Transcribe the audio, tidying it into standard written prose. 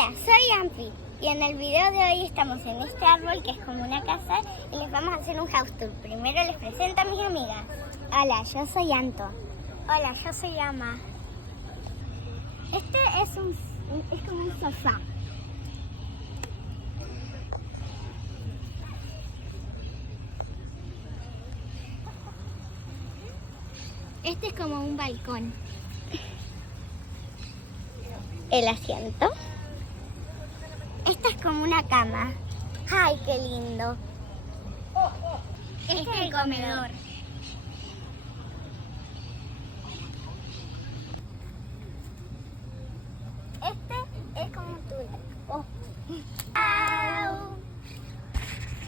Hola, soy Amphi y en el video de hoy estamos en este árbol que es como una casa y les vamos a hacer un house tour. Primero les presento a mis amigas. Hola, yo soy Anto. Hola, yo soy Ama. Este es como un sofá. Este es como un balcón. El asiento. Esta es como una cama. ¡Ay, qué lindo! Este es el comedor.